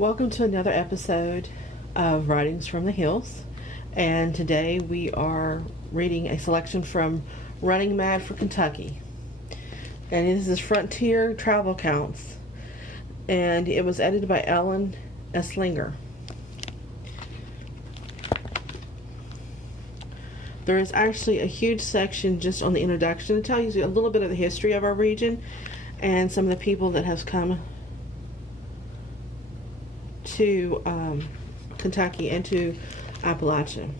Welcome to another episode of Writings from the Hills, and today we are reading a selection from Running Mad for Kentucky, and this is Frontier Travel Counts, and it was edited by Ellen Esslinger. There is actually a huge section just on the introduction to tell you a little bit of the history of our region and some of the people that has come to Kentucky and to Appalachia.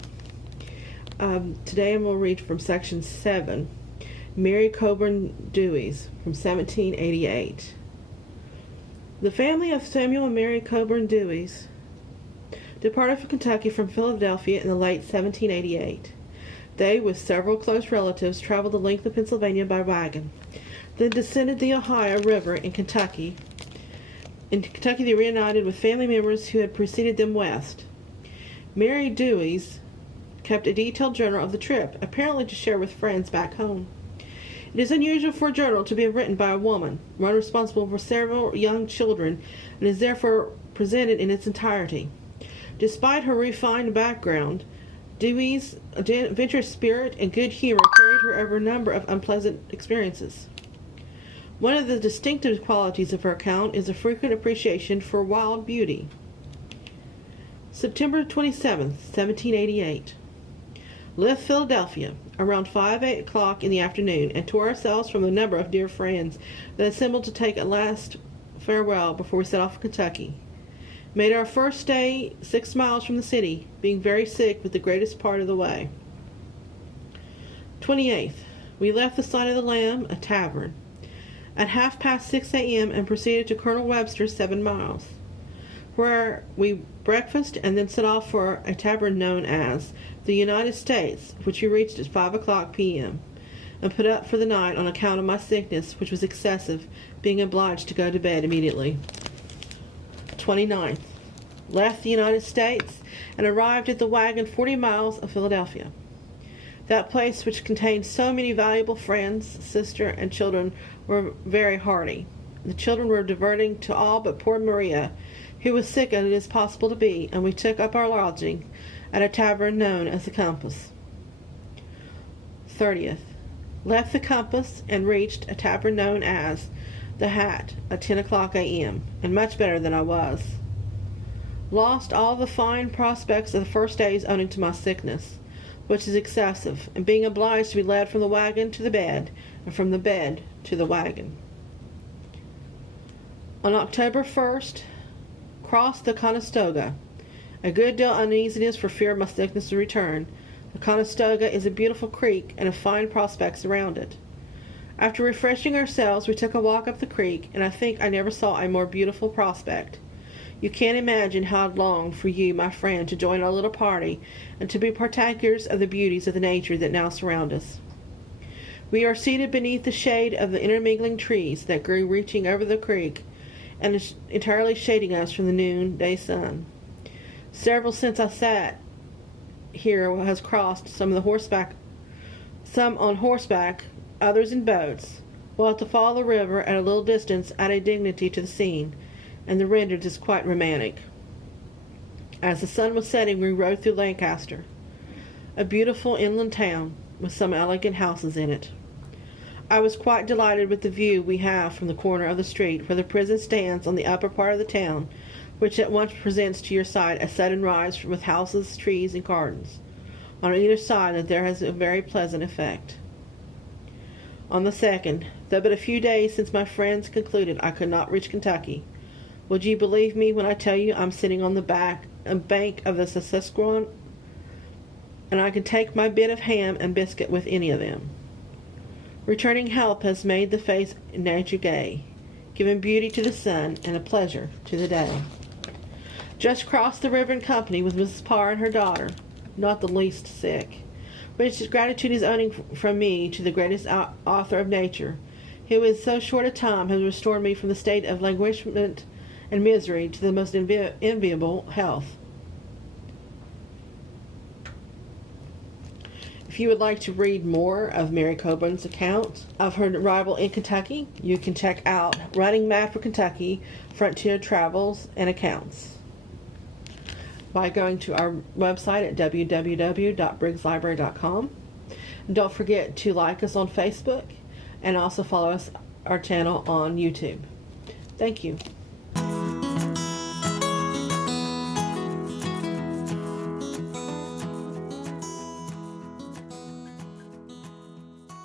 Today I'm going to read from section 7, Mary Coburn Dewey's, from 1788. The family of Samuel and Mary Coburn Dewey's departed for Kentucky from Philadelphia in the late 1788. They, with several close relatives, traveled the length of Pennsylvania by wagon, then descended the Ohio River in Kentucky. In Kentucky, they reunited with family members who had preceded them west. Mary Dewey's kept a detailed journal of the trip, apparently to share with friends back home. It is unusual for a journal to be written by a woman, one responsible for several young children, and is therefore presented in its entirety. Despite her refined background, Dewey's adventurous spirit and good humor carried her over a number of unpleasant experiences. One of the distinctive qualities of her account is a frequent appreciation for wild beauty. September 27th, 1788. Left Philadelphia around 8 o'clock in the afternoon, and tore ourselves from a number of dear friends that assembled to take a last farewell before we set off for Kentucky. Made our first stay 6 miles from the city, being very sick with the greatest part of the way. 28th. We left the Sign of the Lamb, a tavern, at 6:30 a.m. and proceeded to Colonel Webster's 7 miles, where we breakfasted and then set off for a tavern known as the United States, which we reached at 5 o'clock p.m., and put up for the night on account of my sickness, which was excessive, being obliged to go to bed immediately. 29th. Left the United States and arrived at the wagon 40 miles of Philadelphia. That place, which contained so many valuable friends, sister, and children, were very hearty. The children were diverting to all but poor Maria, who was sick as it is possible to be, and we took up our lodging at a tavern known as the Compass. 30th. Left the Compass and reached a tavern known as the Hat at 10 o'clock a.m., and much better than I was. Lost all the fine prospects of the first days owing to my sickness, which is excessive, and being obliged to be led from the wagon to the bed, and from the bed to the wagon. On October 1st, crossed the Conestoga. A good deal of uneasiness for fear of my sickness to return. The Conestoga is a beautiful creek, and of fine prospects around it. After refreshing ourselves, we took a walk up the creek, and I think I never saw a more beautiful prospect. You can't imagine how I'd longed for you, my friend, to join our little party, and to be partakers of the beauties of the nature that now surround us. We are seated beneath the shade of the intermingling trees that grew reaching over the creek, and is entirely shading us from the noonday sun. Several since I sat here has crossed, some on horseback, others in boats, while to follow the river at a little distance added dignity to the scene, and the rendered is quite romantic. As the sun was setting, we rode through Lancaster, a beautiful inland town with some elegant houses in it. I was quite delighted with the view we have from the corner of the street where the prison stands on the upper part of the town, which at once presents to your sight a sudden rise with houses, trees, and gardens on either side, that there has a very pleasant effect. On the 2nd, though but a few days since my friends concluded I could not reach Kentucky, would you believe me when I tell you I'm sitting on the bank of the Susquehanna, and I can take my bit of ham and biscuit with any of them. Returning health has made the face in nature gay, given beauty to the sun and a pleasure to the day. Just crossed the river in company with Mrs. Parr and her daughter, not the least sick, which gratitude is owing from me to the greatest author of nature, who in so short a time has restored me from the state of languishment and misery to the most enviable health. If you would like to read more of Mary Coburn's account of her arrival in Kentucky, you can check out Running Mad for Kentucky, Frontier Travels and Accounts by going to our website at www.briggslibrary.com. Don't forget to like us on Facebook and also follow our channel on YouTube. Thank you.